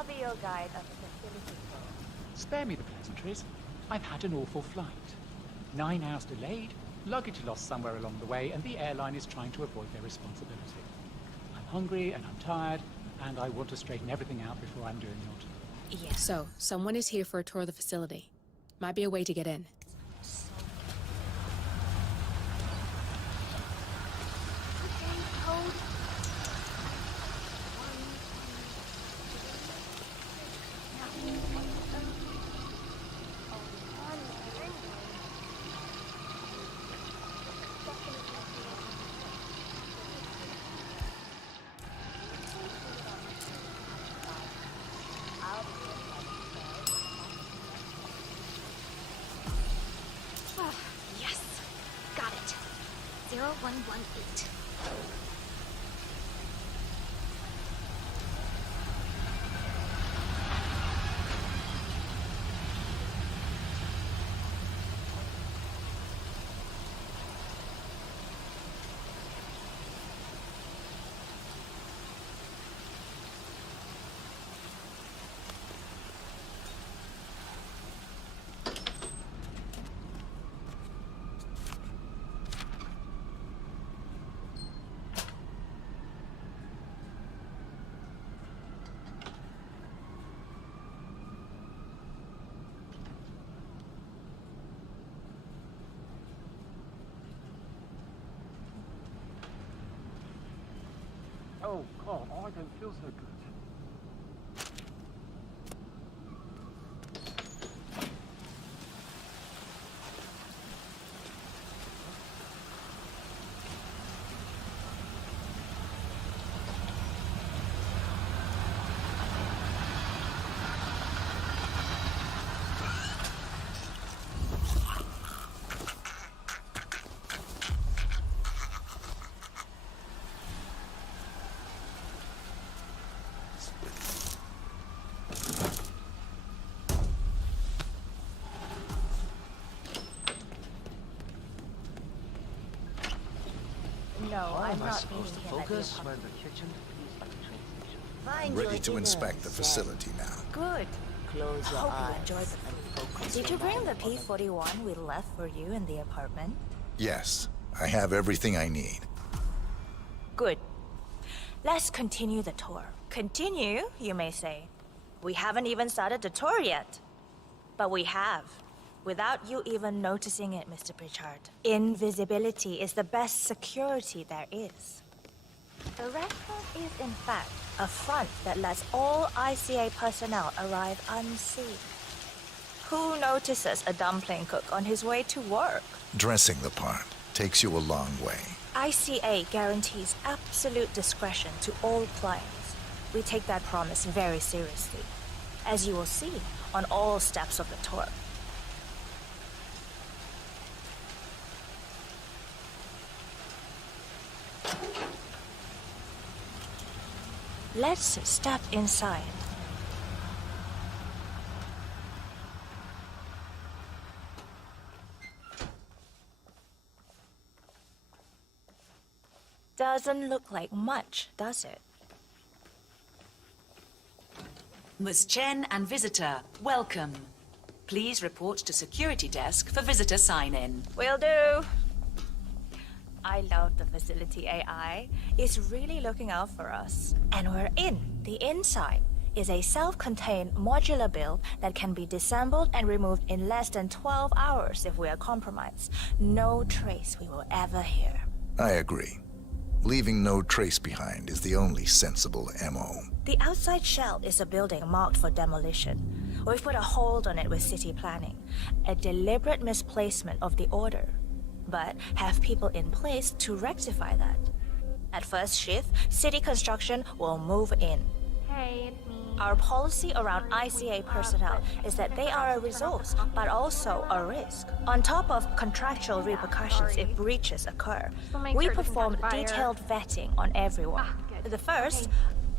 I'll be your guide of the facility tour. Spare me the pleasantries. I've had an awful flight. 9 hours delayed, luggage lost somewhere along the way, and the airline is trying to avoid their responsibility. I'm hungry and I'm tired, and I want to straighten everything out before I'm doing your tour. Yeah. So, someone is here for a tour of the facility. Might be a way to get in. Yes, got it. 0118. Oh, God, I don't feel so good. No, I'm not supposed to meeting him at the focus? apartment. The kitchen, please, like the train station. Find Ready your to inspect the innards, facility now. Good. Close your Hope eyes. you enjoyed the food. Focus Did you your bring the mind on P-41 we left for you in the apartment? Yes, I have everything I need. Good. Let's continue the tour. Continue, you may say. We haven't even started the tour yet. But we have. Without you even noticing it, Mr. Pritchard. Invisibility is the best security there is. The restaurant is, in fact, a front that lets all ICA personnel arrive unseen. Who notices a dumpling cook on his way to work? Dressing the part takes you a long way. ICA guarantees absolute discretion to all clients. We take that promise very seriously, as you will see on all steps of the tour. Let's step inside. Doesn't look like much, does it? Ms. Chen and visitor, welcome. Please report to security desk for visitor sign-in. Will do. I love the facility AI. It's really looking out for us. And we're in. The inside is a self-contained modular build that can be disassembled and removed in less than 12 hours if we are compromised. No trace we will ever hear. I agree. Leaving no trace behind is the only sensible MO. The outside shell is a building marked for demolition. We've put a hold on it with city planning. A deliberate misplacement of the order. But have people in place to rectify that. At first shift, city construction will move in. Hey, it's me. Our policy around ICA personnel is that they are a resource, but also a risk. On top of contractual repercussions if breaches occur, we perform detailed vetting on everyone. The first,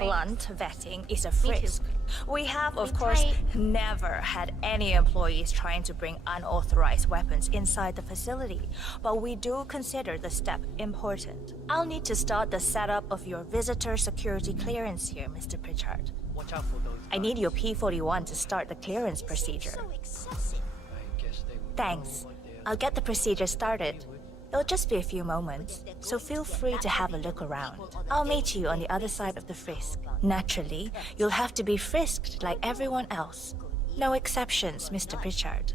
blunt vetting is a frisk. We have, of course, try- never had any employees trying to bring unauthorized weapons inside the facility, but we do consider the step important. I'll need to start the setup of your visitor security clearance here, Mr. Pritchard. Watch out for those. I need your P-41 to start the clearance procedure. I guess they would Thanks. know what they're- I'll get the procedure started. It'll just be a few moments, so feel free to have a look around. I'll meet you on the other side of the frisk. Naturally, you'll have to be frisked like everyone else. No exceptions, Mr. Pritchard.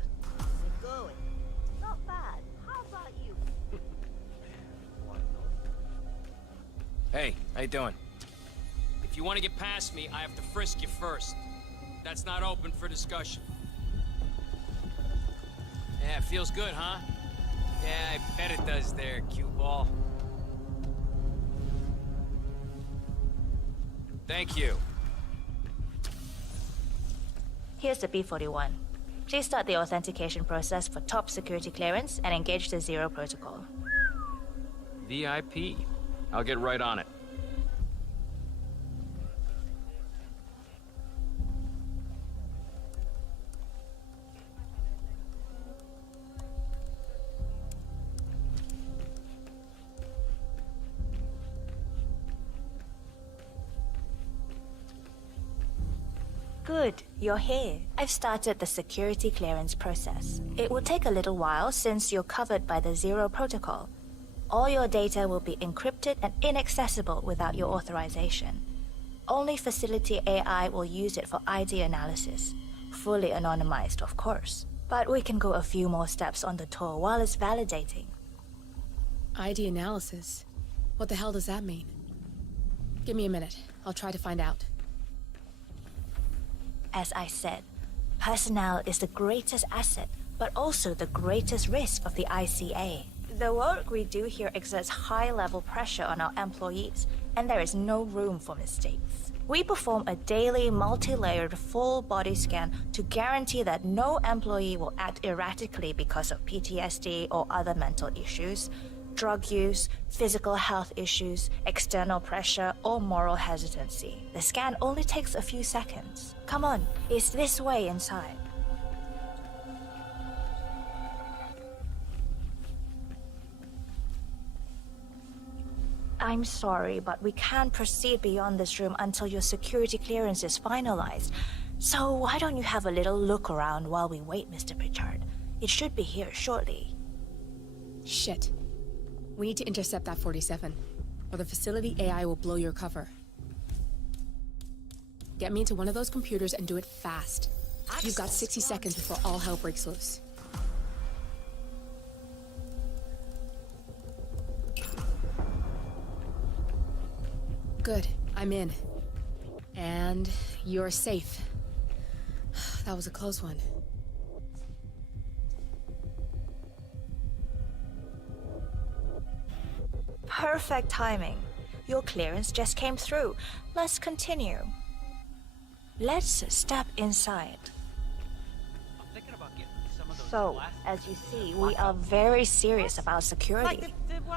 Not bad. How about you? Hey, how you doing? If you want to get past me, I have to frisk you first. That's not open for discussion. Yeah, feels good, huh? Yeah, I bet it does there, cue ball. Thank you. Here's the P-41. Please start the authentication process for top security clearance and engage the Zero Protocol. VIP. I'll get right on it. Good, you're here. I've started the security clearance process. It will take a little while since you're covered by the Zero Protocol. All your data will be encrypted and inaccessible without your authorization. Only facility AI will use it for ID analysis. Fully anonymized, of course. But we can go a few more steps on the tour while it's validating. ID analysis? What the hell does that mean? Give me a minute. I'll try to find out. As I said, personnel is the greatest asset, but also the greatest risk of the ICA. The work we do here exerts high-level pressure on our employees, and there is no room for mistakes. We perform a daily, multi-layered, full-body scan to guarantee that no employee will act erratically because of PTSD or other mental issues, drug use, physical health issues, external pressure, or moral hesitancy. The scan only takes a few seconds. Come on, it's this way inside. I'm sorry, but we can't proceed beyond this room until your security clearance is finalized. So why don't you have a little look around while we wait, Mr. Pritchard? It should be here shortly. Shit. We need to intercept that 47, or the facility AI will blow your cover. Get me into one of those computers and do it fast. You've got 60 seconds before all hell breaks loose. Good, I'm in. And you're safe. That was a close one. Perfect timing. Your clearance just came through. Let's continue. Let's step inside. I'm thinking about getting some of those So, glasses. as you see, we are very serious about security.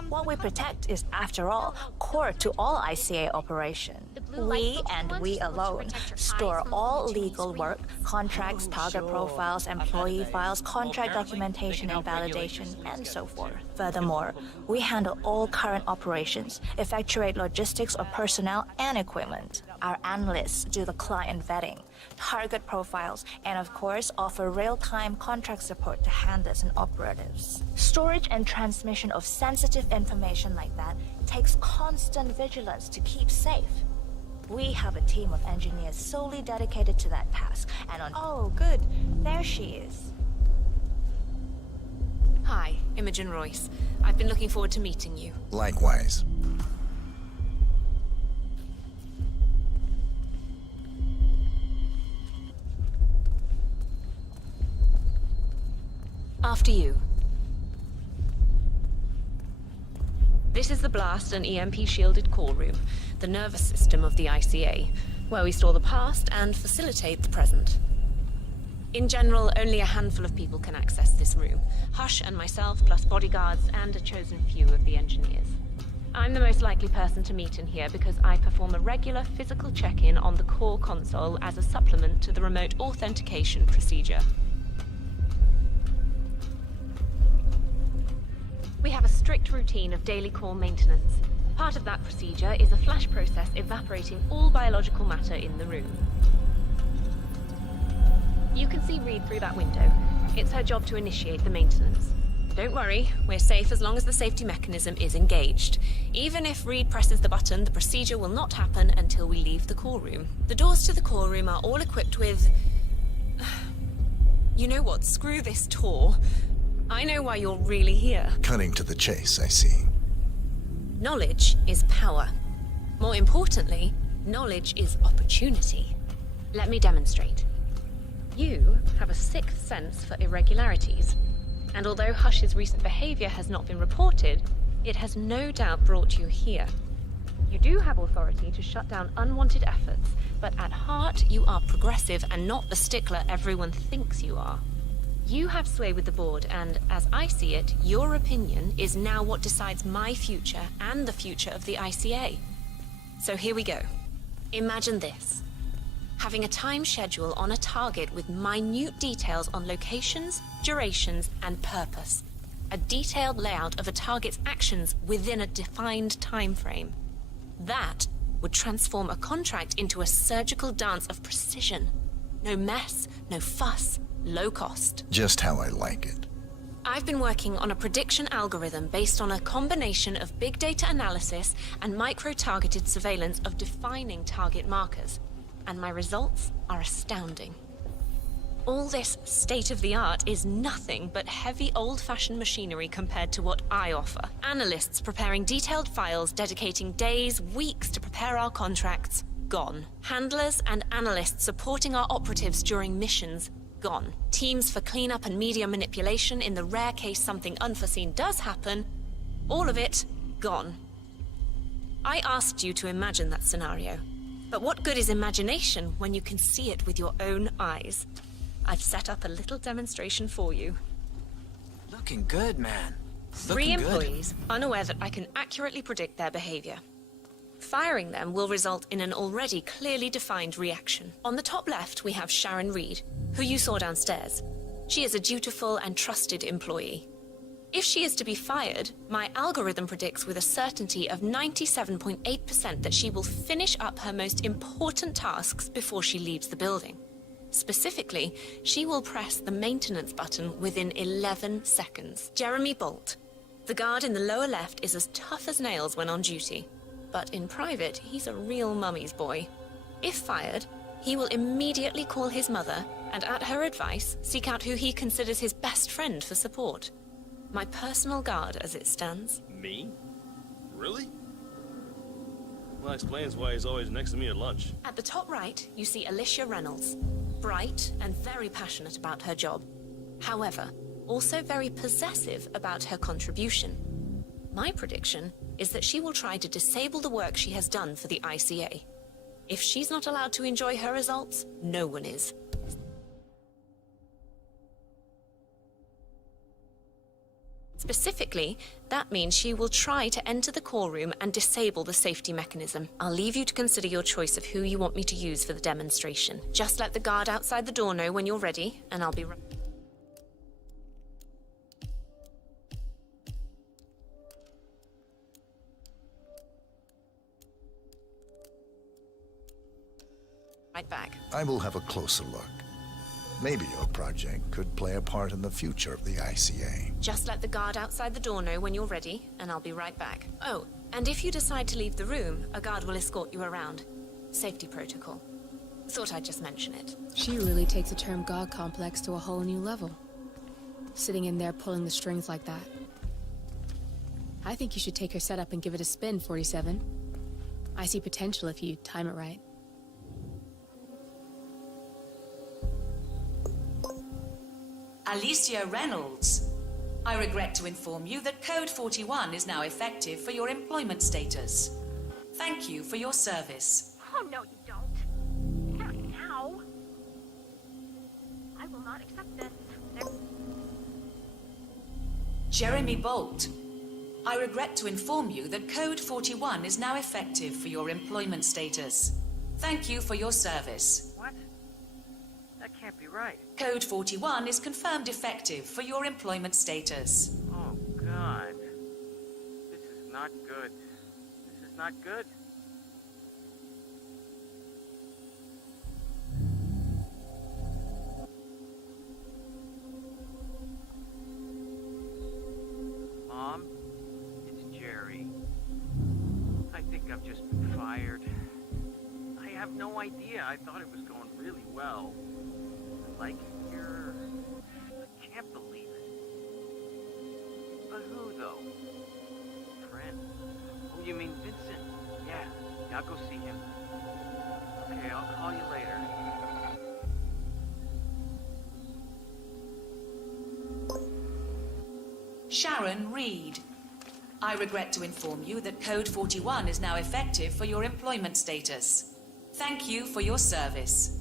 What we protect is, after all, core to all ICA operation. blue light We bulbs and ones we supposed to alone protect your store eyes from all glitching legal screens. work, contracts, target profiles, employee files, contract documentation and validation, and so forth. Furthermore, we handle all current operations, effectuate logistics of personnel and equipment. Our analysts do the client vetting, target profiles, and of course offer real-time contract support to handlers and operatives. Storage and transmission of sensitive information like that takes constant vigilance to keep safe. We have a team of engineers solely dedicated to that task, and on— Oh, good. There she is. Hi, Imogen Royce. I've been looking forward to meeting you. Likewise. After you. This is the blast and EMP shielded call room, the nervous system of the ICA, where we store the past and facilitate the present. In general, only a handful of people can access this room. Hush and myself, plus bodyguards and a chosen few of the engineers. I'm the most likely person to meet in here because I perform a regular physical check-in on the core console as a supplement to the remote authentication procedure. We have a strict routine of daily core maintenance. Part of that procedure is a flash process evaporating all biological matter in the room. You can see Reed through that window. It's her job to initiate the maintenance. Don't worry, we're safe as long as the safety mechanism is engaged. Even if Reed presses the button, the procedure will not happen until we leave the core room. The doors to the core room are all equipped with... You know what? Screw this tour. I know why you're really here. Cutting to the chase, I see. Knowledge is power. More importantly, knowledge is opportunity. Let me demonstrate. You have a sixth sense for irregularities. And although Hush's recent behavior has not been reported, it has no doubt brought you here. You do have authority to shut down unwanted efforts, but at heart you are progressive and not the stickler everyone thinks you are. You have sway with the board, and as I see it, your opinion is now what decides my future and the future of the ICA. So here we go. Imagine this. Having a time schedule on a target with minute details on locations, durations, and purpose. A detailed layout of a target's actions within a defined time frame. That would transform a contract into a surgical dance of precision. No mess, no fuss, low cost. Just how I like it. I've been working on a prediction algorithm based on a combination of big data analysis and micro-targeted surveillance of defining target markers. And my results are astounding. All this state-of-the-art is nothing but heavy old-fashioned machinery compared to what I offer. Analysts preparing detailed files, dedicating days, weeks to prepare our contracts, gone. Handlers and analysts supporting our operatives during missions, gone. Teams for cleanup and media manipulation in the rare case something unforeseen does happen, all of it, gone. I asked you to imagine that scenario. But what good is imagination when you can see it with your own eyes? I've set up a little demonstration for you. Looking good, man. 3 employees, unaware that I can accurately predict their behavior. Firing them will result in an already clearly defined reaction. On the top left, we have Sharon Reed, who you saw downstairs. She is a dutiful and trusted employee. If she is to be fired, my algorithm predicts with a certainty of 97.8% that she will finish up her most important tasks before she leaves the building. Specifically, she will press the maintenance button within 11 seconds. Jeremy Bolt. The guard in the lower left is as tough as nails when on duty. But in private, he's a real mummy's boy. If fired, he will immediately call his mother and, at her advice, seek out who he considers his best friend for support. My personal guard as it stands. Me? Really? Well, that explains why he's always next to me at lunch. At the top right, you see Alicia Reynolds. Bright and very passionate about her job. However, also very possessive about her contribution. My prediction is that she will try to disable the work she has done for the ICA. If she's not allowed to enjoy her results, no one is. Specifically, that means she will try to enter the core room and disable the safety mechanism. I'll leave you to consider your choice of who you want me to use for the demonstration. Just let the guard outside the door know when you're ready, and I'll be right back. I will have a closer look. Maybe your project could play a part in the future of the ICA. Just let the guard outside the door know when you're ready, and I'll be right back. Oh, and if you decide to leave the room, a guard will escort you around. Safety protocol. Thought I'd just mention it. She really takes the term God complex to a whole new level. Sitting in there pulling the strings like that. I think you should take her setup and give it a spin, 47. I see potential if you time it right. Alicia Reynolds. I regret to inform you that Code 41 is now effective for your employment status. Thank you for your service. Oh, no, you don't. Not now. I will not accept this. Jeremy Bolt. I regret to inform you that Code 41 is now effective for your employment status. Thank you for your service. What? That can't be right. Code 41 is confirmed effective for your employment status. Oh, God. This is not good. This is not good. Mom, it's Jerry. I think I've just been fired. I have no idea. I thought it was going really well. I like it here. I can't believe it. But who, though? Friend. Oh, you mean Vincent? Yeah, I'll go see him. Okay, I'll call you later. Sharon Reed. I regret to inform you that Code 41 is now effective for your employment status. Thank you for your service.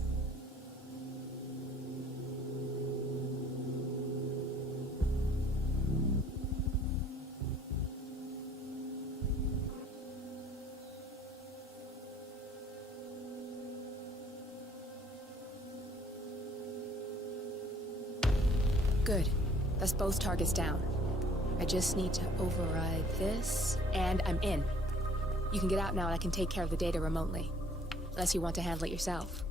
Good. That's both targets down. I just need to override this, and I'm in. You can get out now and I can take care of the data remotely. Unless you want to handle it yourself.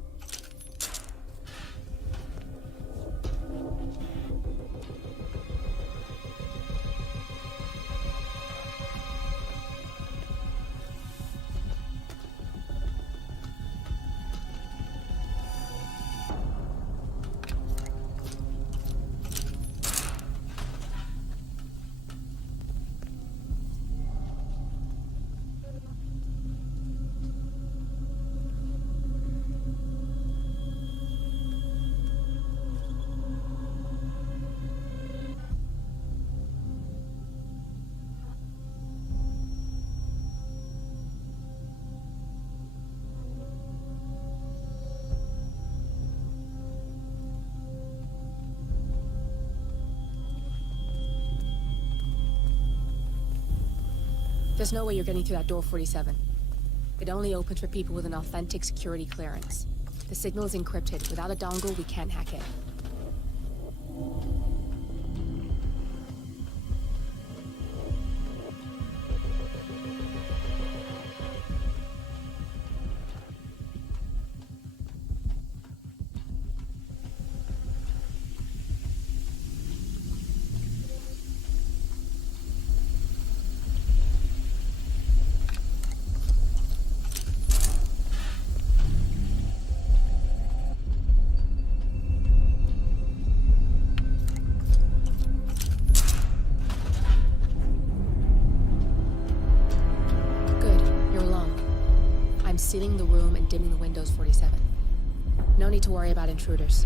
There's no way you're getting through that door 47. It only opens for people with an authentic security clearance. The signal is encrypted. Without a dongle, we can't hack it. Sealing the room and dimming the windows 47. No need to worry about intruders.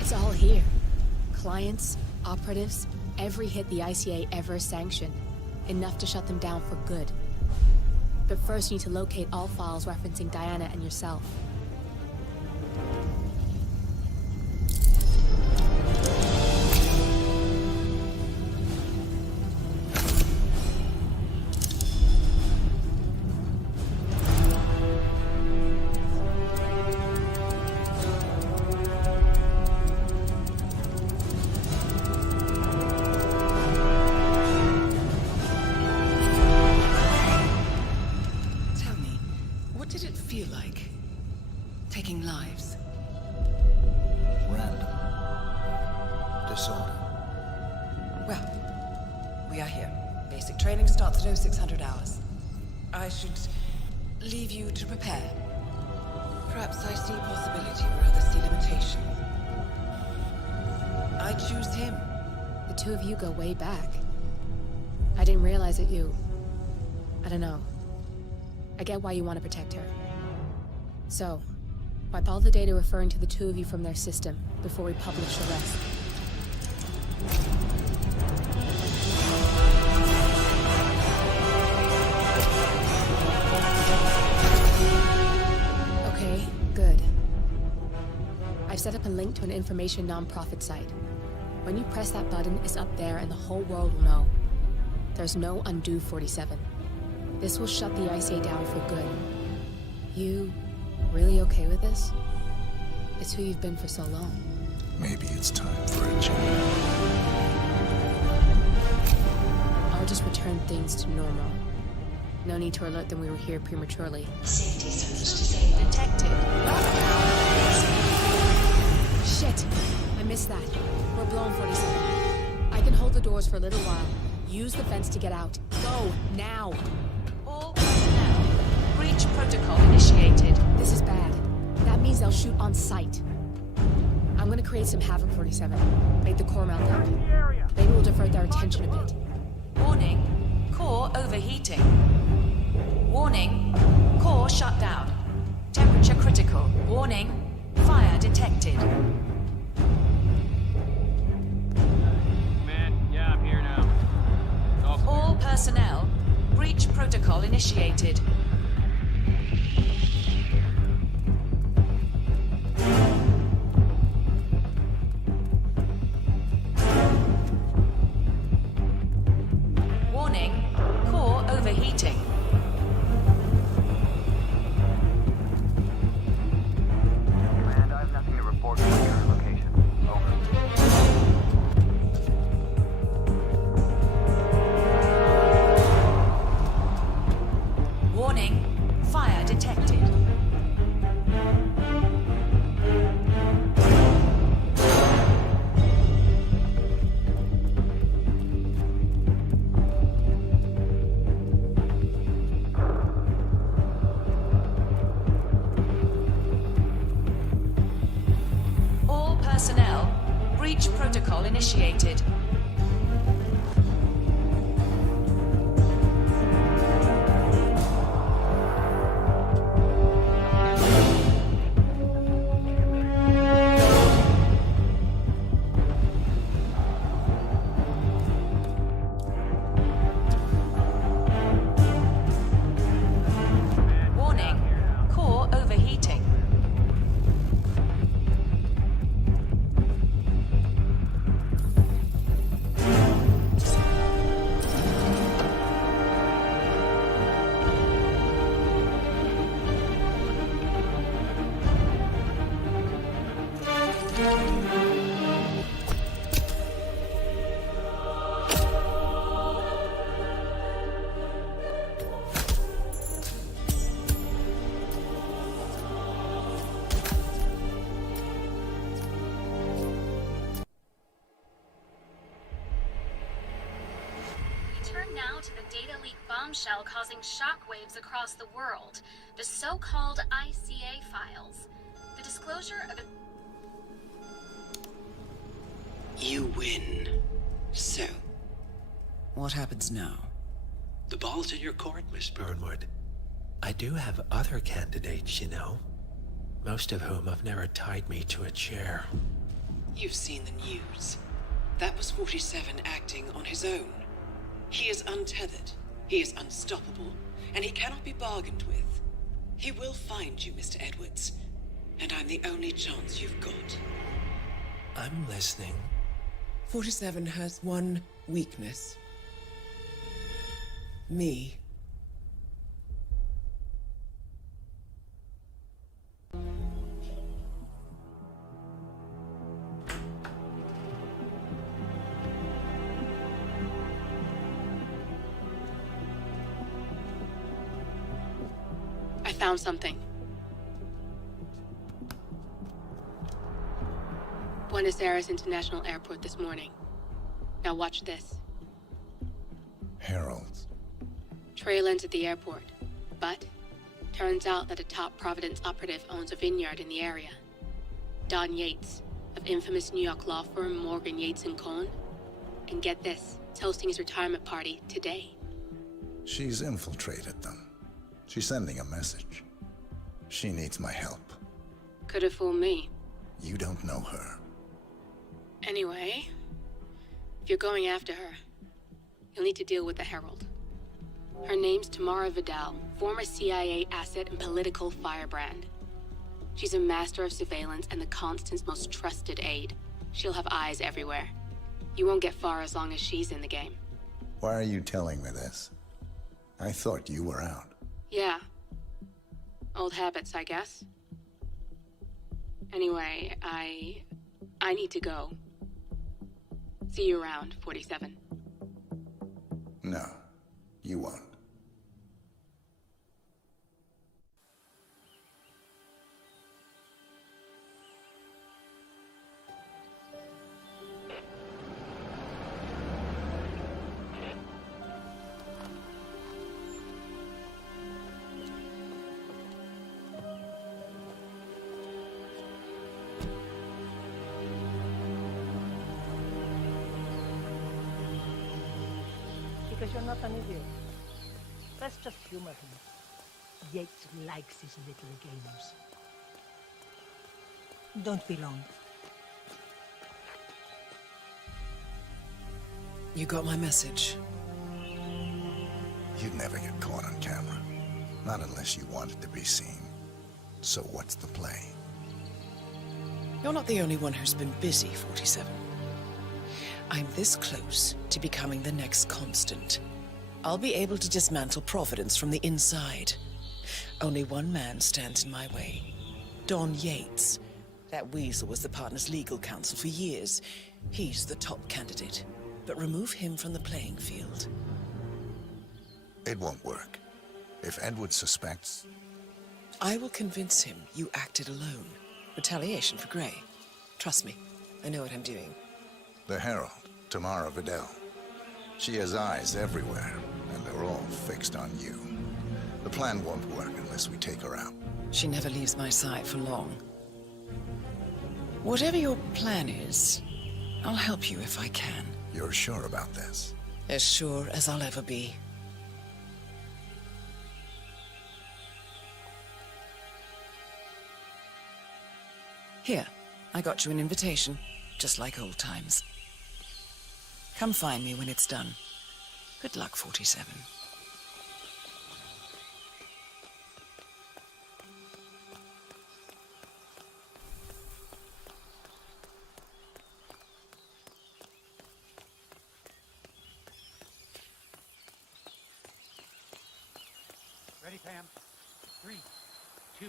It's all here. Clients, operatives, every hit the ICA ever sanctioned. Enough to shut them down for good. But first you need to locate all files referencing Diana and yourself. Starts at 0600 hours. I should leave you to prepare. Perhaps I see possibility where others see limitation. I choose him. The two of you go way back. I didn't realize that you... I don't know. I get why you want to protect her. So, wipe all the data referring to the two of you from their system before we publish the rest. Okay, good. I've set up a link to an information non-profit site. When you press that button, it's up there and the whole world will know. There's no undo 47. This will shut the ICA down for good. You really okay with this? It's who you've been for so long. Maybe it's time for a change. I'll just return things to normal. No need to alert them we were here prematurely. Safety search detected. Shit! I missed that. We're blown, 47. I can hold the doors for a little while. Use the fence to get out. Go, now! All personnel. Breach protocol initiated. This is bad. That means they'll shoot on sight. I'm gonna create some havoc, 47. Make the core melt down. Maybe we'll divert their attention a bit. Warning. Core overheating. Warning. Core shut down. Temperature critical. Warning. Fire detected. Man, yeah, I'm here now. All personnel. Breach protocol initiated. Warning. Core overheating. Command, I have nothing to report from your location. Over. Warning. Fire detected. All personnel. Breach protocol initiated. Warning. Core overheating. Turn now to the data leak bombshell causing shockwaves across the world, the so-called ICA files. The disclosure of You win. So, what happens now? The ball's in your court, Miss Burnwood. I do have other candidates, you know. Most of whom have never tied me to a chair. You've seen the news. That was 47 acting on his own. He is untethered, he is unstoppable, and he cannot be bargained with. He will find you, Mr. Edwards, and I'm the only chance you've got. I'm listening. 47 has one weakness. Me. I found something. Buenos Aires International Airport this morning. Now watch this. Heralds. Trail ends at the airport, but turns out that a top Providence operative owns a vineyard in the area. Don Yates, of infamous New York law firm Morgan, Yates & Cohn. And get this, is hosting his retirement party today. She's infiltrated them. She's sending a message. She needs my help. Could have fooled me. You don't know her. Anyway, If you're going after her, you'll need to deal with the Herald. Her name's Tamara Vidal, former CIA asset and political firebrand. She's a master of surveillance and the Constant's most trusted aide. She'll have eyes everywhere. You won't get far as long as she's in the game. Why are you telling me this? I thought you were out. Yeah. Old habits, I guess. Anyway, I need to go. See you around, 47. No, you won't. Because you're not an idiot. Let's just humor him. Yates likes his little games. Don't be long. You got my message. You'd never get caught on camera. Not unless you wanted to be seen. So what's the play? You're not the only one who's been busy, 47. I'm this close to becoming the next Constant. I'll be able to dismantle Providence from the inside. Only one man stands in my way. Don Yates. That weasel was the partner's legal counsel for years. He's the top candidate. But remove him from the playing field. It won't work. If Edward suspects... I will convince him you acted alone. Retaliation for Gray. Trust me, I know what I'm doing. The Herald, Tamara Vidal. She has eyes everywhere, and they're all fixed on you. The plan won't work unless we take her out. She never leaves my side for long. Whatever your plan is, I'll help you if I can. You're sure about this? As sure as I'll ever be. Here, I got you an invitation, just like old times. Come find me when it's done. Good luck, 47. Ready, Pam? 3, 2,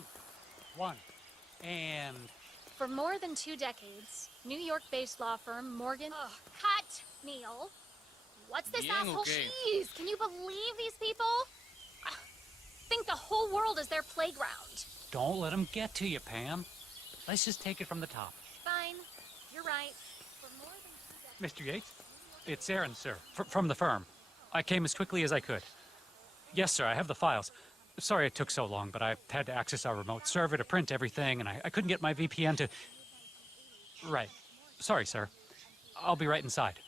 1, and... For more than 2 decades, New York-based law firm Morgan... Ugh, cut, Neil. What's this asshole? Jeez, can you believe these people? Think the whole world is their playground. Don't let them get to you, Pam. Let's just take it from the top. Fine, you're right. For more than 2 decades... Mr. Yates? It's Aaron, sir, from the firm. I came as quickly as I could. Yes, sir, I have the files. Sorry it took so long, but I had to access our remote server to print everything, and I couldn't get my VPN to... Right. Sorry, sir. I'll be right inside.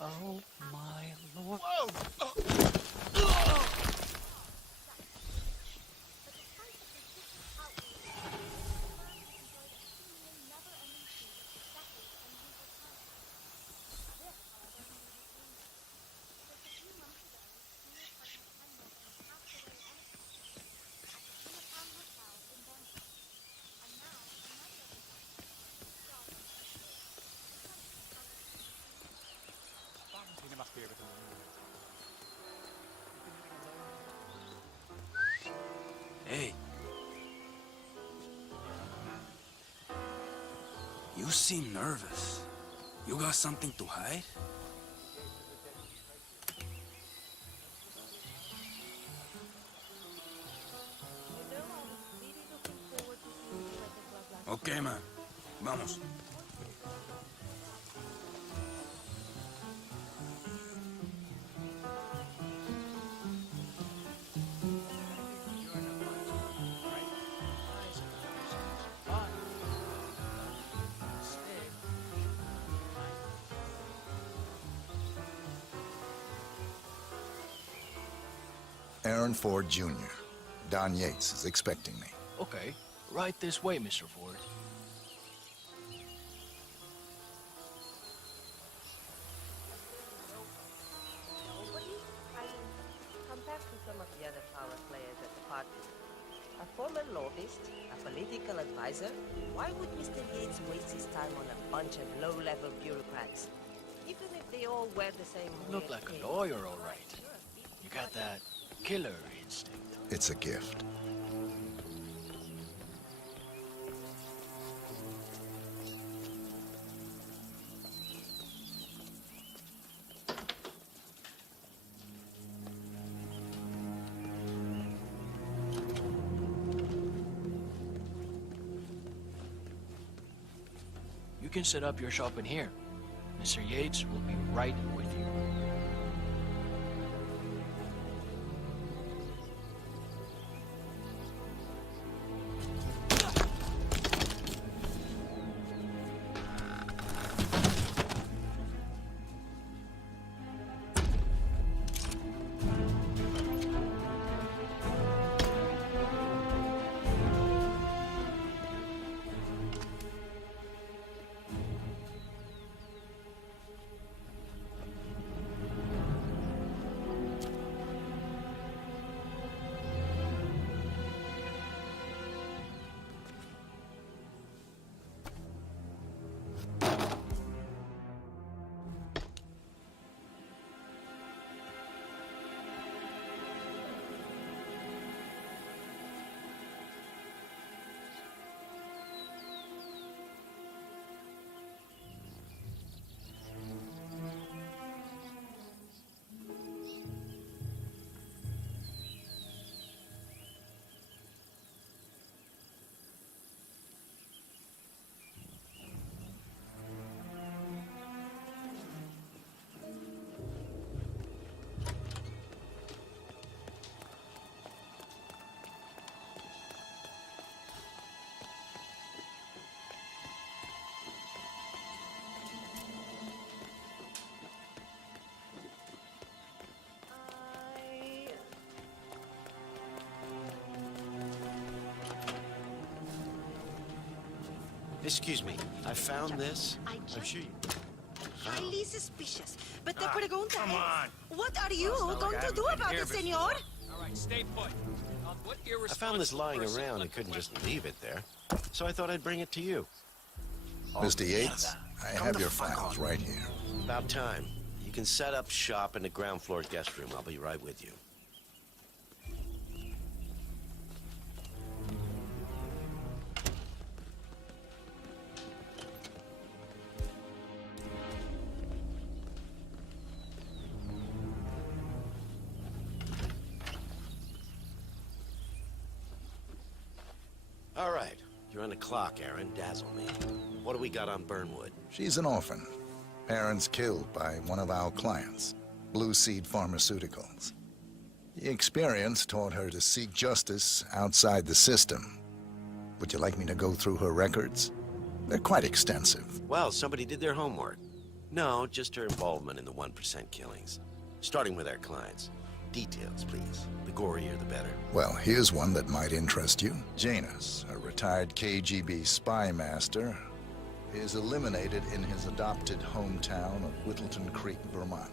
Oh, my Lord. Whoa! Hey. You seem nervous. You got something to hide? Okay, man. Vamos. Aaron Ford Jr. Don Yates is expecting me. Okay. Right this way, Mr. Ford. Compared to some of the other power players at the party, a former lobbyist, a political advisor, why would Mr. Yates waste his time on a bunch of low-level bureaucrats? Even if they all wear the same You look like a lawyer, all right. You got that killer instinct. It's a gift. You can set up your shop in here. Mr. Yates will be right with you. Excuse me, I found this. I'm sure you... Highly suspicious. But the Ah, pregunta come es, on. what are you Well, it's not going like I to do haven't been about here it, before. senor? All right, stay put. What I found this lying around and couldn't just leave it there. So I thought I'd bring it to you. Mr. Yates, I have your files right here. About time. You can set up shop in the ground floor guest room. I'll be right with you. All right. You're on the clock, Aaron. Dazzle me. What do we got on Burnwood? She's an orphan. Parents killed by one of our clients, Blue Seed Pharmaceuticals. The experience taught her to seek justice outside the system. Would you like me to go through her records? They're quite extensive. Well, somebody did their homework. No, just her involvement in the 1% killings. Starting with our clients. Details, please. The gorier, the better. Well, here's one that might interest you. Janus, a retired KGB spy master, is eliminated in his adopted hometown of Whittleton Creek, Vermont.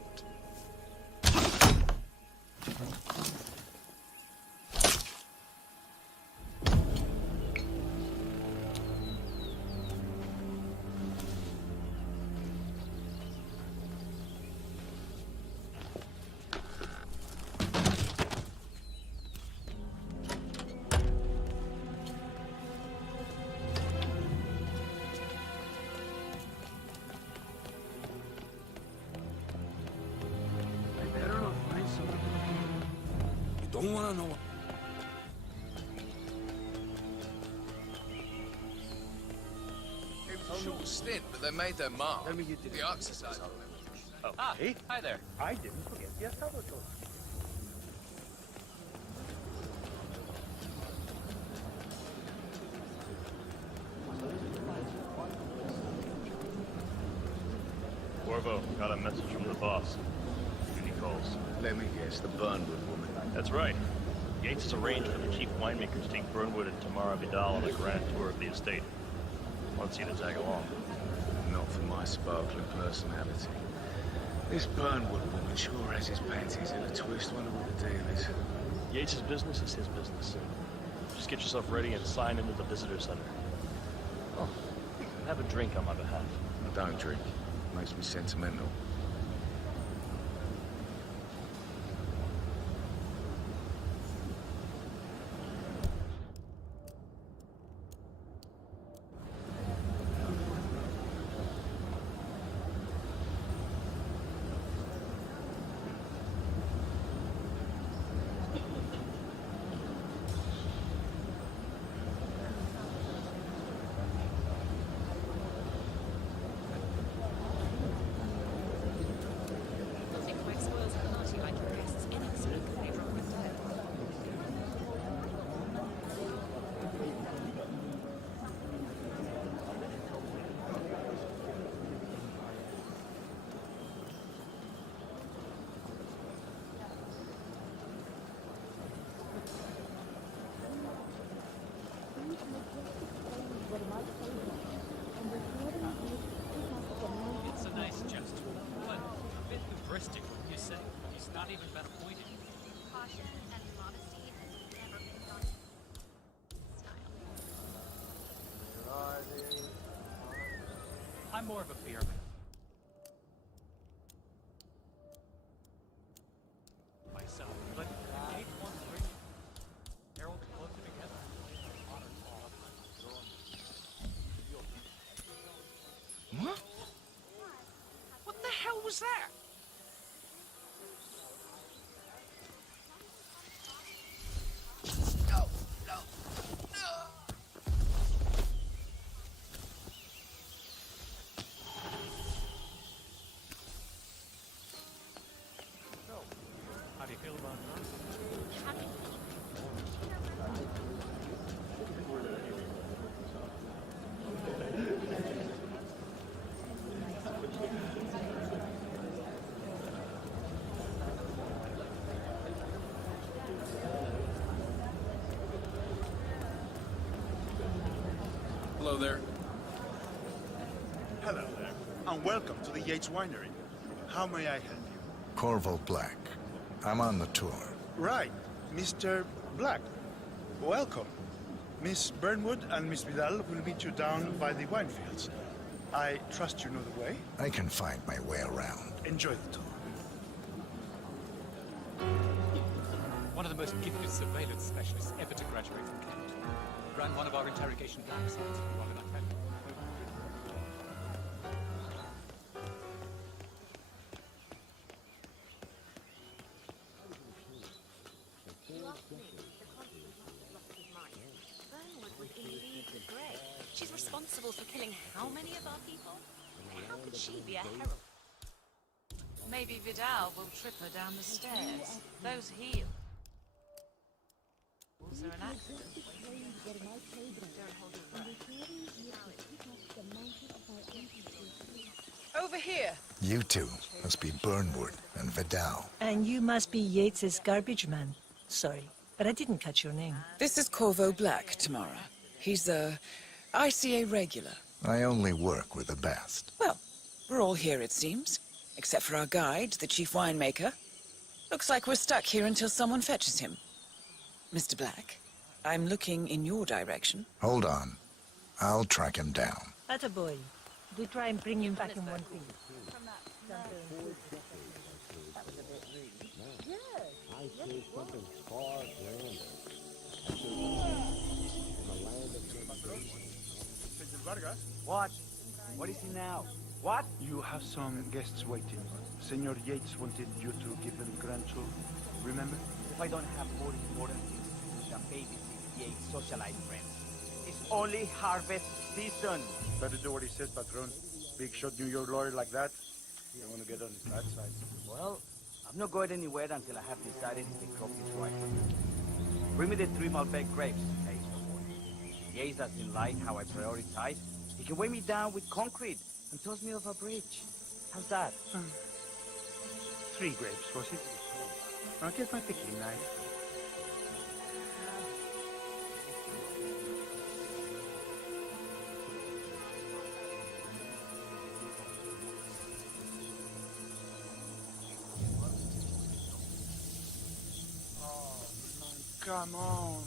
Don't wanna know. It was a short stint, but they made their mark. Tell me you did the exercise. Oh, hi there. I didn't forget the authority. Corvo, got a message from the boss. Duty calls. Let me guess, the Burnwood woman. That's right. Yates has arranged for the chief winemaker to take Burnwood and Tamara Vidal on a grand tour of the estate. Wants you to tag along. Not for my sparkling personality. This Burnwood woman sure has his panties in a twist. Wonder what the deal is. Yates' business is his business. Just get yourself ready and sign into the visitor center. Oh, have a drink on my behalf. I don't drink. Makes me sentimental. It's a nice gesture, but a bit hubristic, wouldn't you say? He's not even been appointed. Caution and modesty has never been done. I'm more of a beer man. Myself, but Kate wants to bring Harold closer together. What? What the hell was that? No, no, no! So, how do you feel about that? Hello there. Hello there, and welcome to the Yates Winery. How may I help you? Corvo Black. I'm on the tour. Right, Mr. Black. Welcome. Miss Burnwood and Miss Vidal will meet you down by the wine fields. I trust you know the way. I can find my way around. Enjoy the tour. One of the most gifted surveillance specialists ever to graduate from Kent. Ran one of our interrogation black sites. What did I tell you? Burnwood was in league with Grey. She's responsible for killing how many of our people? How could she be a herald? Maybe Vidal will trip her down the stairs. Those heels are an accident. Over here. You two must be Burnwood and Vidal. And you must be Yates's garbage man. Sorry, but I didn't catch your name. This is Corvo Black, Tamara. He's a ICA regular. I only work with the best. Well, we're all here, it seems. Except for our guide, the chief winemaker. Looks like we're stuck here until someone fetches him. Mr. Black, I'm looking in your direction. Hold on. I'll track him down. Attaboy. Do try and bring him back in one piece. What? What is he now? What? You have some guests waiting. Senor Yates wanted you to give them grand tour. Remember? If I don't have more important things to do than babysit Yates' socialite friends. It's only harvest season. Better do what he says, Patron. Big shot New York lawyer like that. You don't want to get on his bad side. Well, I'm not going anywhere until I have decided if the crop is right. Bring me the 3 Malbec grapes, okay? Yates doesn't like how I prioritize. He can weigh me down with concrete and toss me off a bridge. How's that? 3 grapes, was it? I'll get my picking knife. Come on.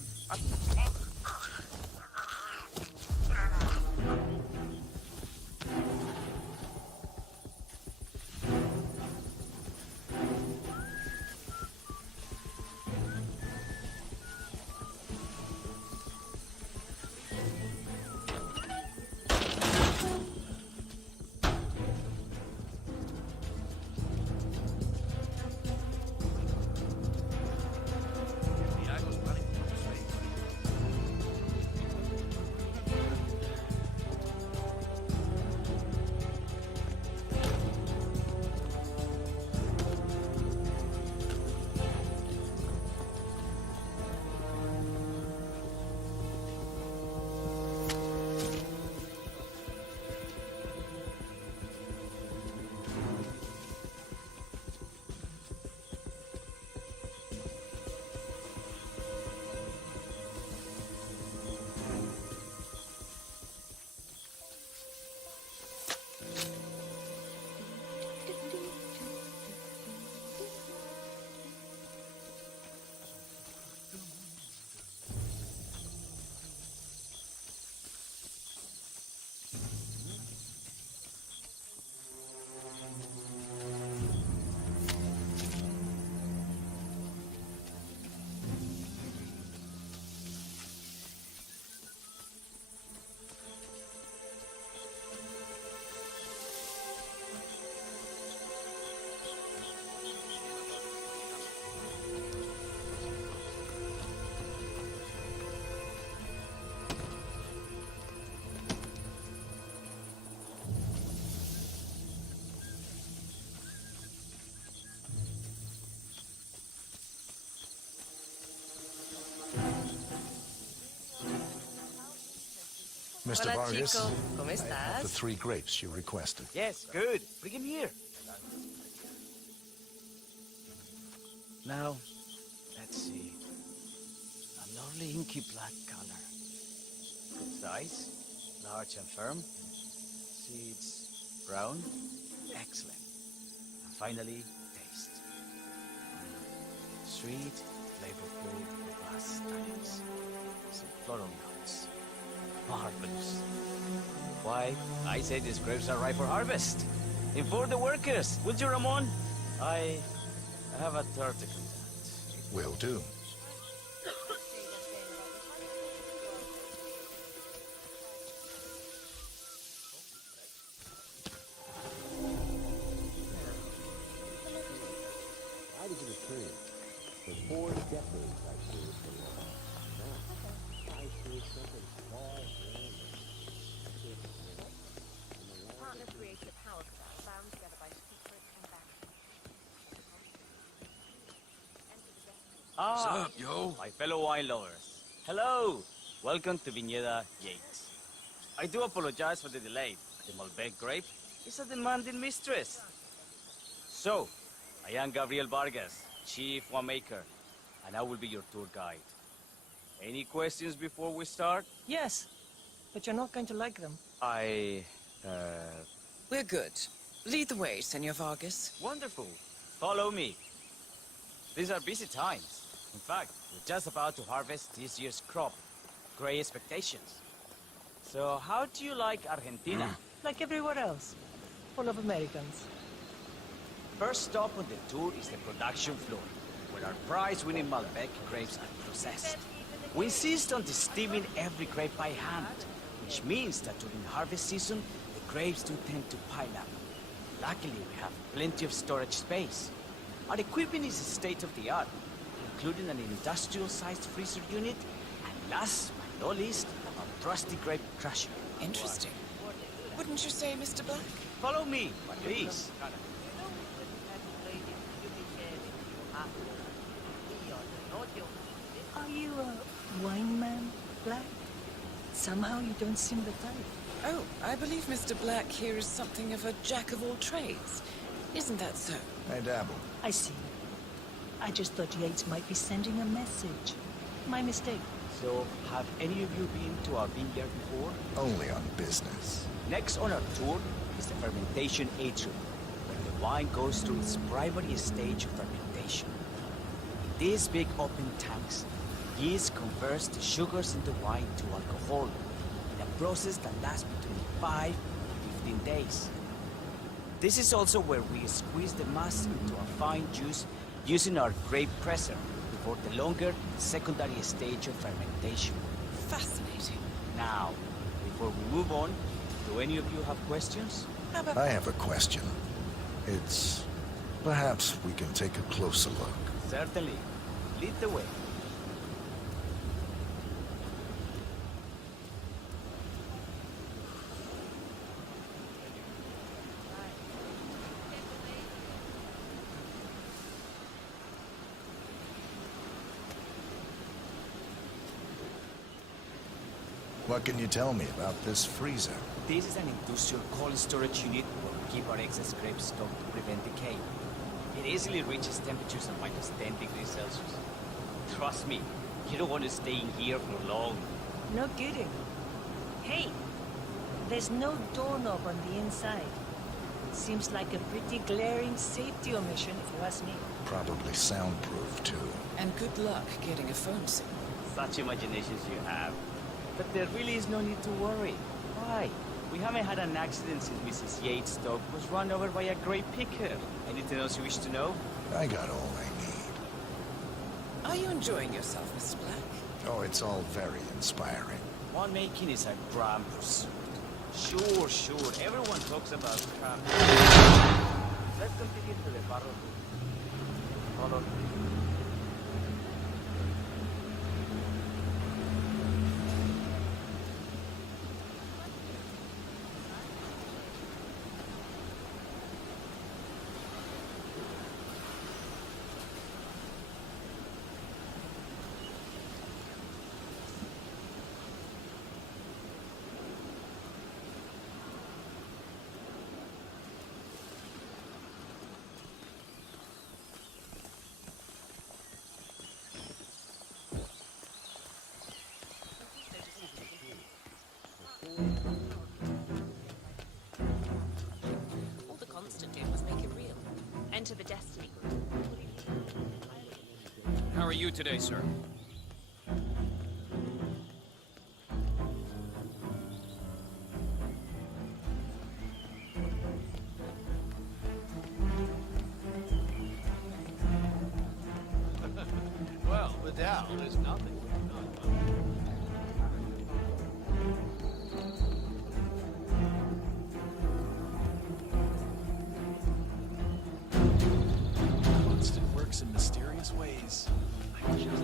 Mr. Hola, Vargas, chico. ¿Cómo I have the estás? 3 grapes you requested. Yes, good. Bring him here. Now, let's see. A lovely inky black color. Good size, large and firm. Seeds brown. Excellent. And finally, taste. Sweet, flavorful, robust tannins. Some floral notes. Marvelous. Why, I say these grapes are ripe for harvest. Inform the workers, would you, Ramon? I have a third to contact. Will do. Why did you return? For 4 decades I served the law. Now, I serve something far grander. Partner creates a power cell bound together by secret and back. Ah, What's up, yo? my fellow wine lovers. Hello. Welcome to Viñeda Yates. I do apologize for the delay. The Malbec grape is a demanding mistress. So, I am Gabriel Vargas, Chief Winemaker, and I will be your tour guide. Any questions before we start? Yes, but you're not going to like them. We're good. Lead the way, Senor Vargas. Wonderful. Follow me. These are busy times. In fact, we're just about to harvest this year's crop. Great expectations. So, how do you like Argentina? Like everywhere else. Full of Americans. First stop on the tour is the production floor, where our prize-winning Malbec grapes are processed. We insist on steaming every grape by hand, which means that during harvest season, the grapes do tend to pile up. Luckily, we have plenty of storage space. Our equipment is state-of-the-art, including an industrial-sized freezer unit, and last but not least, a trusty grape crusher. Interesting. Wouldn't you say, Mr. Black? Follow me, please. Are you a wine man, Black? Somehow you don't seem the type. Oh, I believe Mr. Black here is something of a jack of all trades. Isn't that so? I dabble. I see. I just thought Yates might be sending a message. My mistake. So, have any of you been to our vineyard before? Only on business. Next on our tour is the fermentation atrium, where the wine goes through its primary stage of fermentation. In these big open tanks, yeast converts the sugars in the wine to alcohol, in a process that lasts between 5 and 15 days. This is also where we squeeze the mass into a fine juice using our grape presser before the longer secondary stage of fermentation. Fascinating. Now, before we move on, do any of you have questions? I have a question. It's... perhaps we can take a closer look. Certainly. Lead the way. What can you tell me about this freezer? This is an industrial cold storage unit where we keep our excess grape stock to prevent decay. It easily reaches temperatures of -10 degrees Celsius. Trust me, you don't want to stay in here for long. No kidding. Hey, there's no doorknob on the inside. Seems like a pretty glaring safety omission if you ask me. Probably soundproof, too. And good luck getting a phone signal. Such imaginations you have. But there really is no need to worry. Why? We haven't had an accident since Mrs. Yates' dog was run over by a grape picker. Anything else you wish to know? I got all I need. Are you enjoying yourself, Mr. Black? Oh, it's all very inspiring. Winemaking is a grand pursuit. Sure. Everyone talks about craft. Let's continue to the barrel. Follow me. All the constant did was make it real. Enter the Destiny group. How are you today, sir? Well, without, there's nothing we've not done. Constant works in mysterious ways. I just...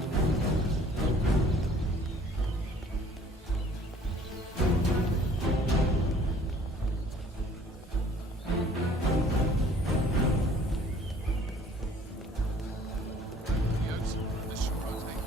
Yes, the shore I'll take.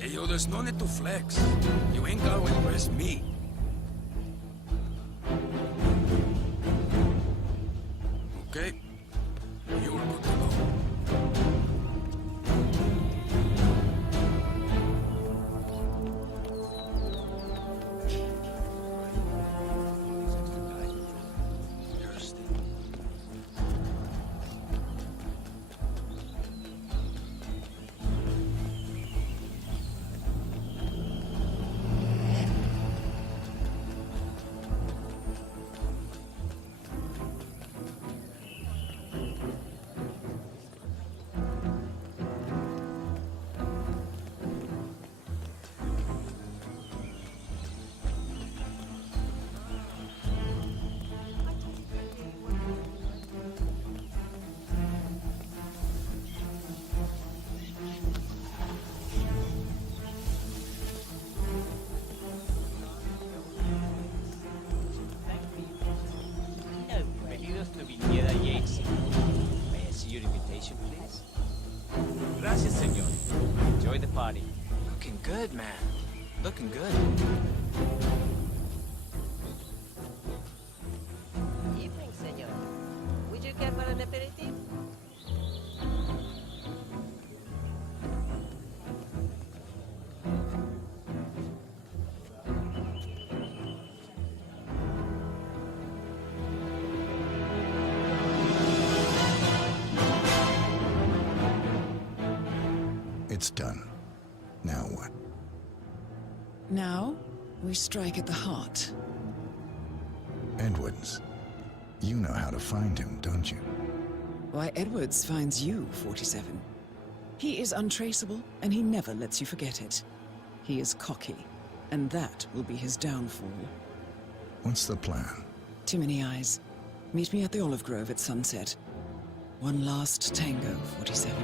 Hey, yo, there's no need to flex. You ain't gotta impress me. Okay? You're good to go. your invitation, please? Gracias, senor. Enjoy the party. Looking good, man. Looking good. Evening, senor. Would you care for an aperitif? It's done. Now what? Now, we strike at the heart. Edwards. You know how to find him, don't you? Why, Edwards finds you, 47. He is untraceable, and he never lets you forget it. He is cocky, and that will be his downfall. What's the plan? Too many eyes. Meet me at the olive grove at sunset. One last tango, 47.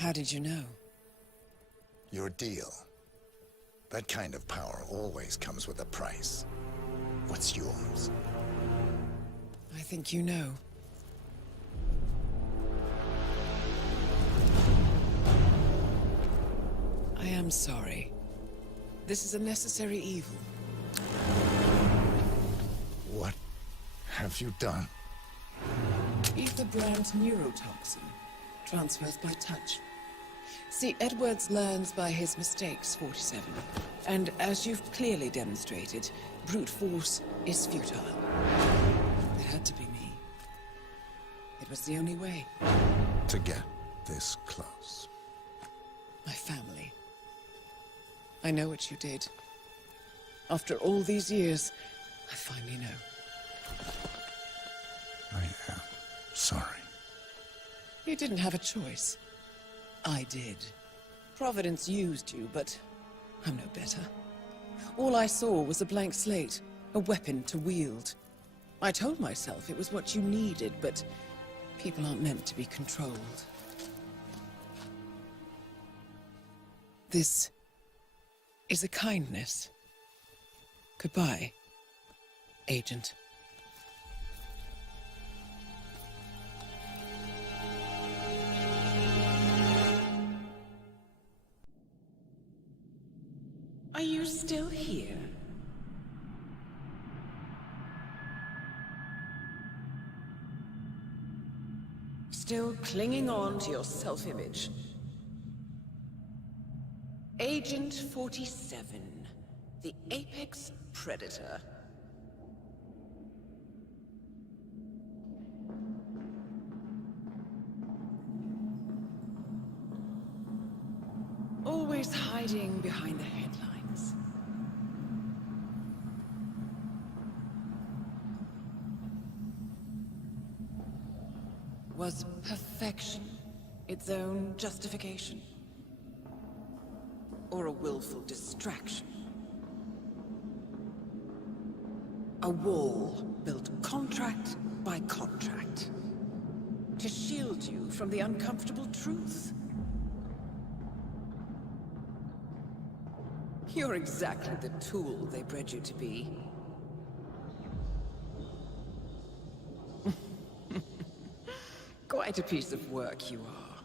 How did you know? Your deal. That kind of power always comes with a price. What's yours? I think you know. I am sorry. This is a necessary evil. What have you done? Ether brand neurotoxin transfers by touch. See, Edwards learns by his mistakes, 47. And as you've clearly demonstrated, brute force is futile. It had to be me. It was the only way. To get this close. My family. I know what you did. After all these years, I finally know. I am sorry. You didn't have a choice. I did. Providence used you, but I'm no better. All I saw was a blank slate, a weapon to wield. I told myself it was what you needed, but people aren't meant to be controlled. This is a kindness. Goodbye, Agent. Are you still here? Still clinging on to your self-image? Agent 47, the apex predator. Always hiding behind the headlines. Was perfection its own justification? Or a willful distraction? A wall built contract by contract to shield you from the uncomfortable truth. You're exactly the tool they bred you to be. Quite a piece of work you are.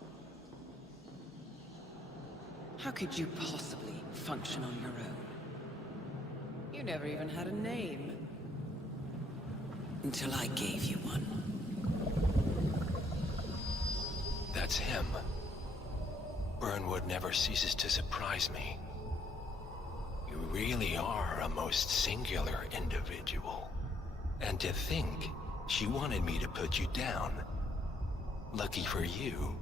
How could you possibly function on your own? You never even had a name. Until I gave you one. That's him. Burnwood never ceases to surprise me. You really are a most singular individual. And to think she wanted me to put you down. Lucky for you,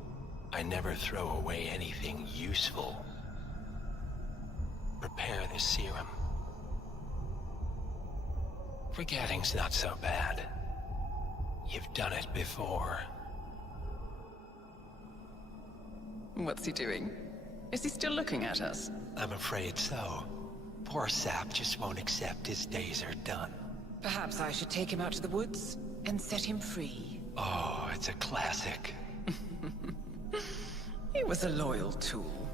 I never throw away anything useful. Prepare the serum. Forgetting's not so bad. You've done it before. What's he doing? Is he still looking at us? I'm afraid so. Poor sap just won't accept his days are done. Perhaps I should take him out to the woods and set him free. Oh, it's a classic. He was a loyal tool.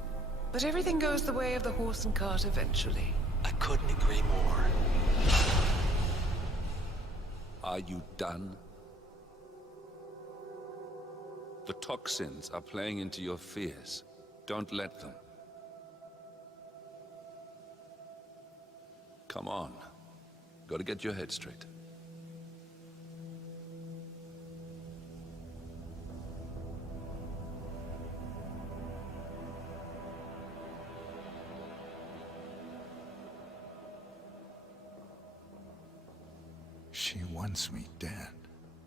But everything goes the way of the horse and cart eventually. I couldn't agree more. Are you done? The toxins are playing into your fears. Don't let them. Come on. Gotta get your head straight. She wants me dead.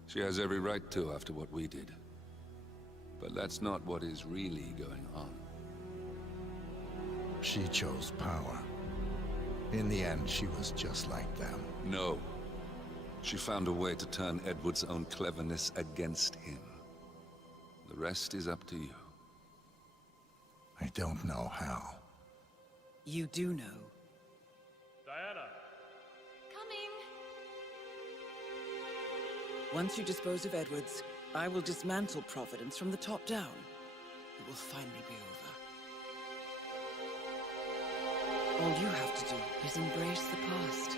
She has every right to after what we did. But that's not what is really going on. She chose power. In the end, she was just like them. No. She found a way to turn Edward's own cleverness against him. The rest is up to you. I don't know how. You do know. Diana! Coming! Once you dispose of Edwards, I will dismantle Providence from the top down. It will finally be over. All you have to do is embrace the past.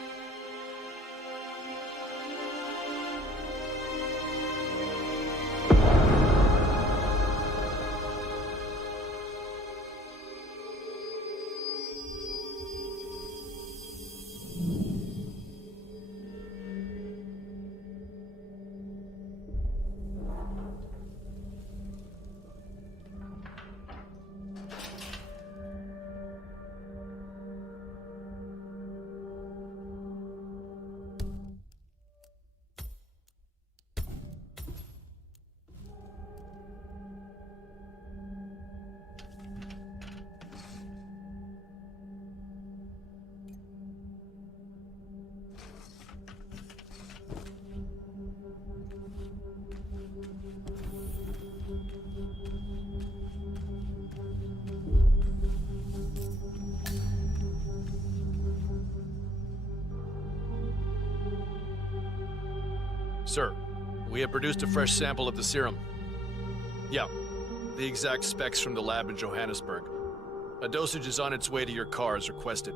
Sir, we have produced a fresh sample of the serum. Yeah, the exact specs from the lab in Johannesburg. A dosage is on its way to your car as requested.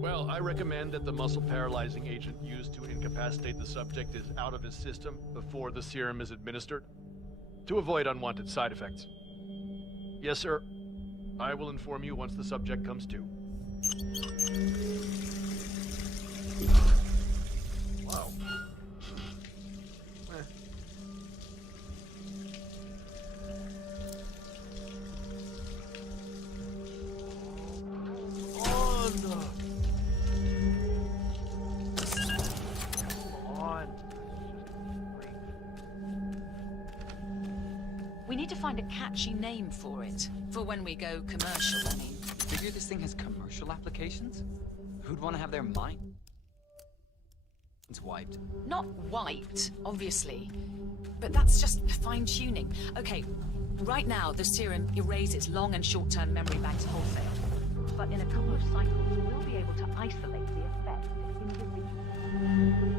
Well, I recommend that the muscle-paralyzing agent used to incapacitate the subject is out of his system before the serum is administered, to avoid unwanted side effects. Yes, sir. I will inform you once the subject comes to. Wow. We need to find a catchy name for it. For when we go commercial, I mean. Figure this thing has commercial applications? Who'd want to have their minds wiped? Not wiped, obviously. But that's just fine-tuning. Okay, right now the serum erases long and short-term memory banks wholesale. But in a couple of cycles, we'll be able to isolate the effect individually.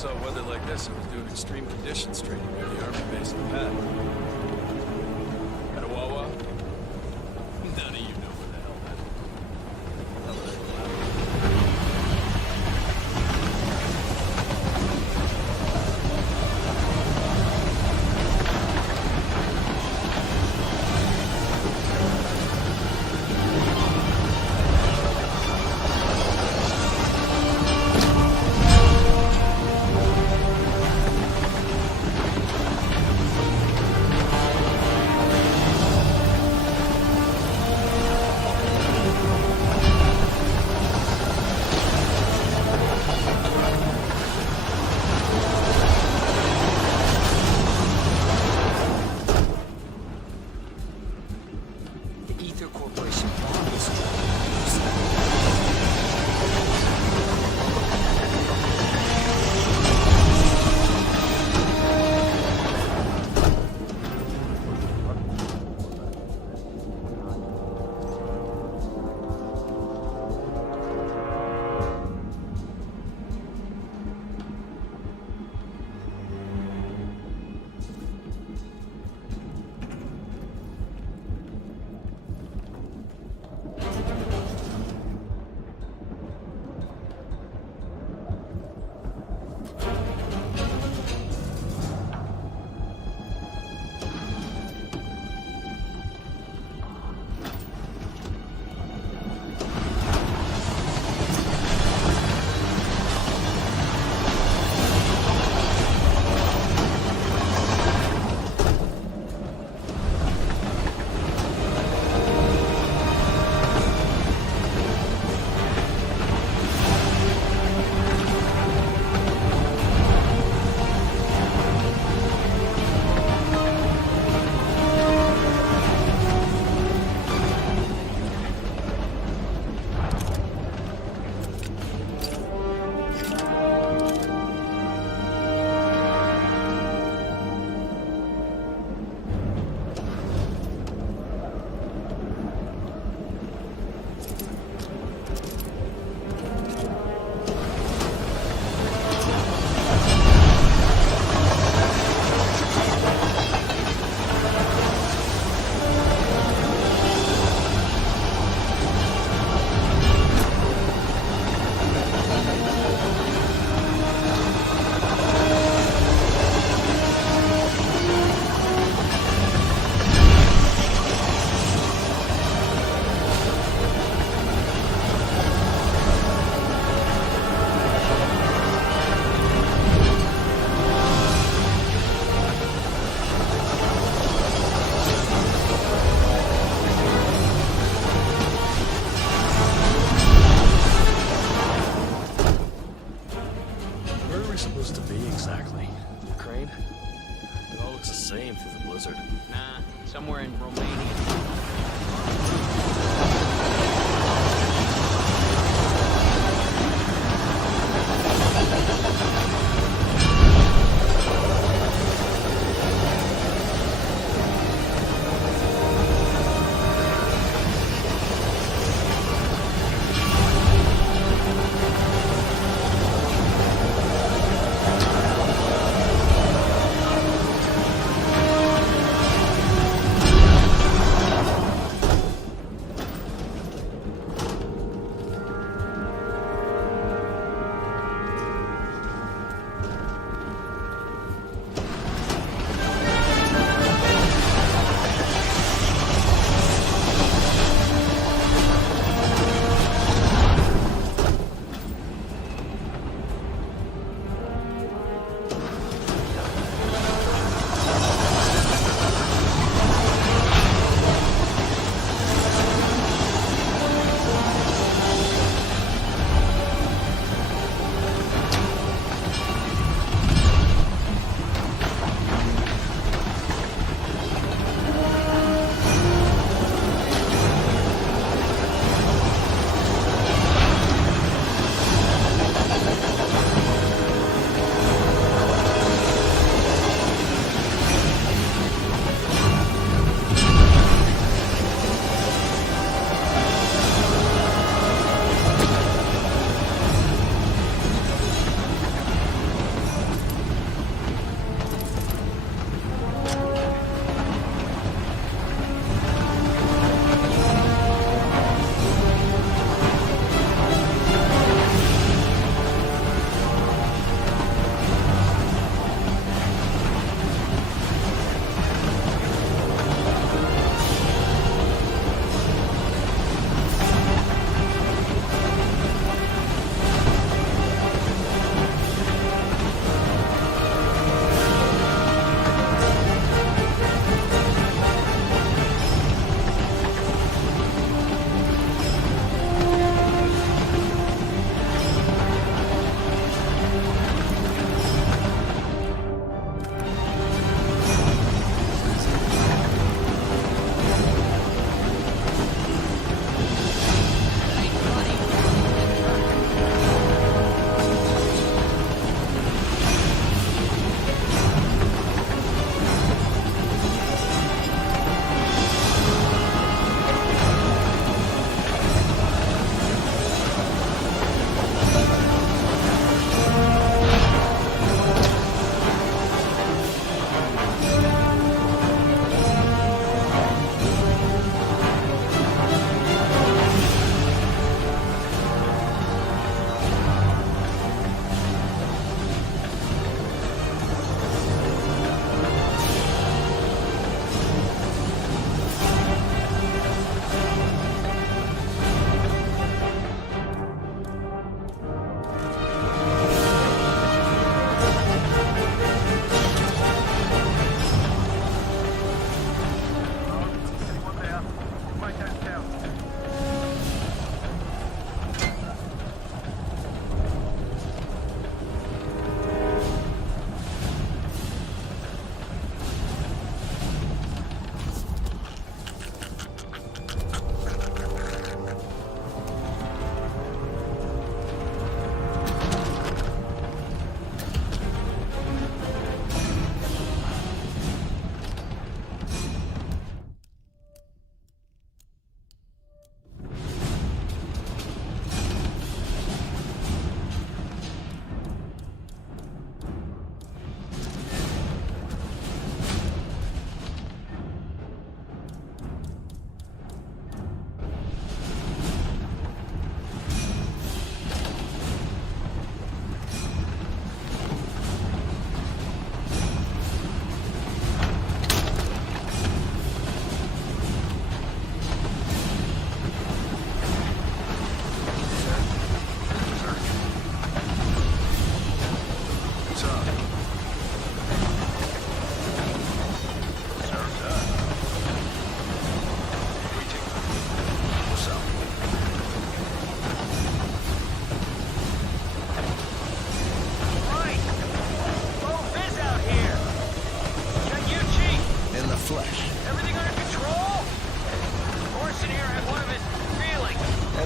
saw weather like this, I was doing extreme conditions training at the army base in Pat. At a Wawa? None of you know where the hell that is.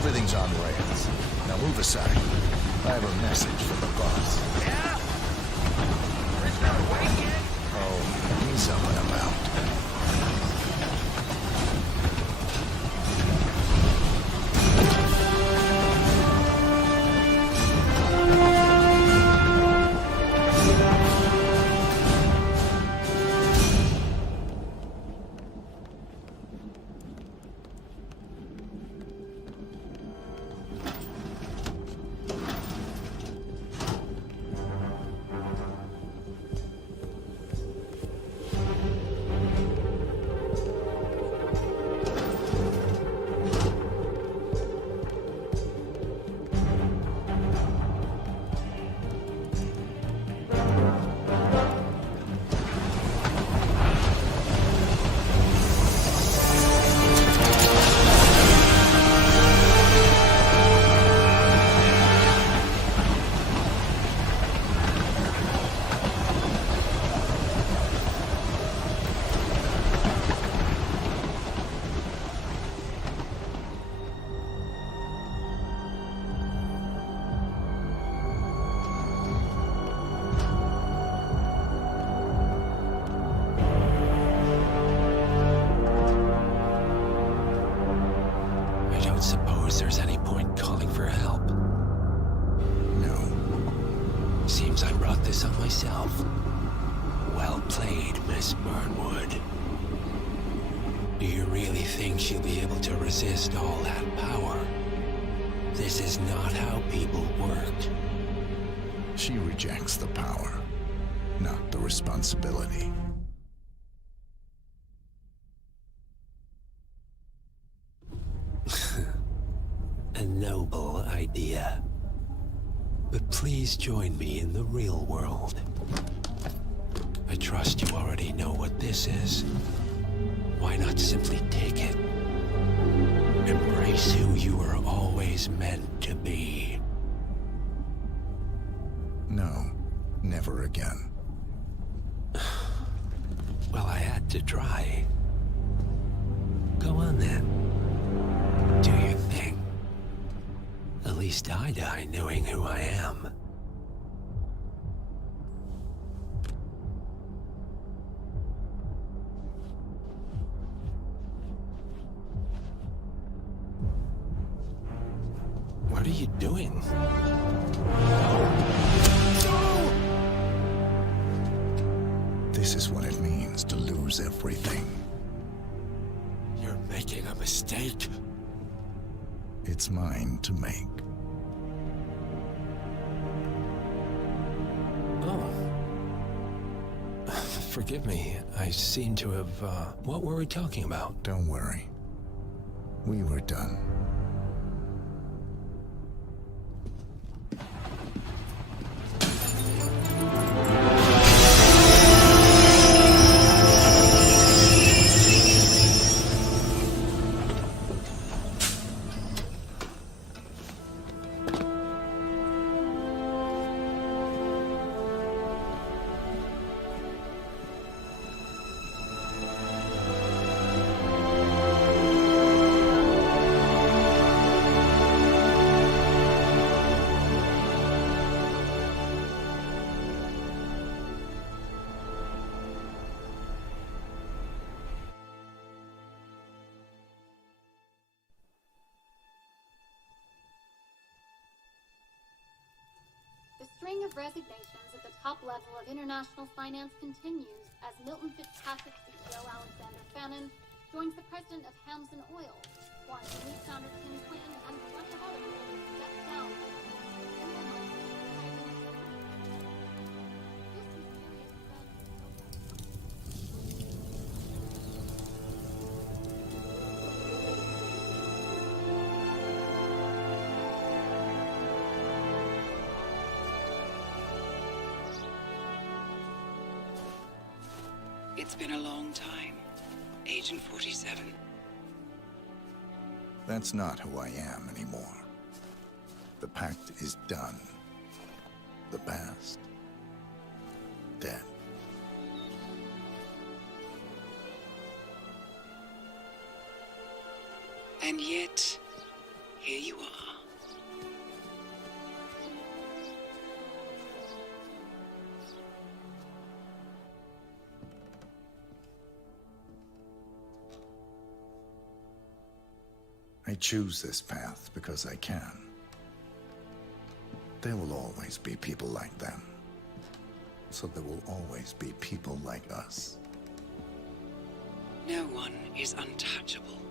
Everything's on rails. Now move aside. I have a message from the boss. Yeah? Prisoner awake yet? Oh, he's up and about. Suppose there's any point calling for help? No. Seems I brought this on myself. Well played, Miss Burnwood. Do you really think she'll be able to resist all that power? This is not how people work. She rejects the power, not the responsibility. A noble idea. But please join me in the real world. I trust you already know what this is. Why not simply take it? Embrace who you were always meant to be. No, never again. Well, I had to try. Go on then. Do your thing. At least I die knowing who I am. What are you doing? This is what it means to lose everything. You're making a mistake. It's mine to make. Oh. Forgive me. I seem to have, what were we talking about? Don't worry. We were done. The string of resignations at the top level of international finance continues as Milton Fitzpatrick CEO Alexander Fannin joins the president of Hamson Oil, while new founder Tim Clinton and Russia Automotive step down. It's been a long time, Agent 47. That's not who I am anymore. The pact is done. The past, dead. And yet, Here you are. I choose this path because I can. There will always be people like them. So there will always be people like us. No one is untouchable.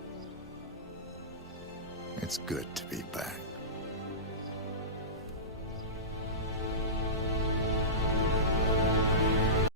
It's good to be back.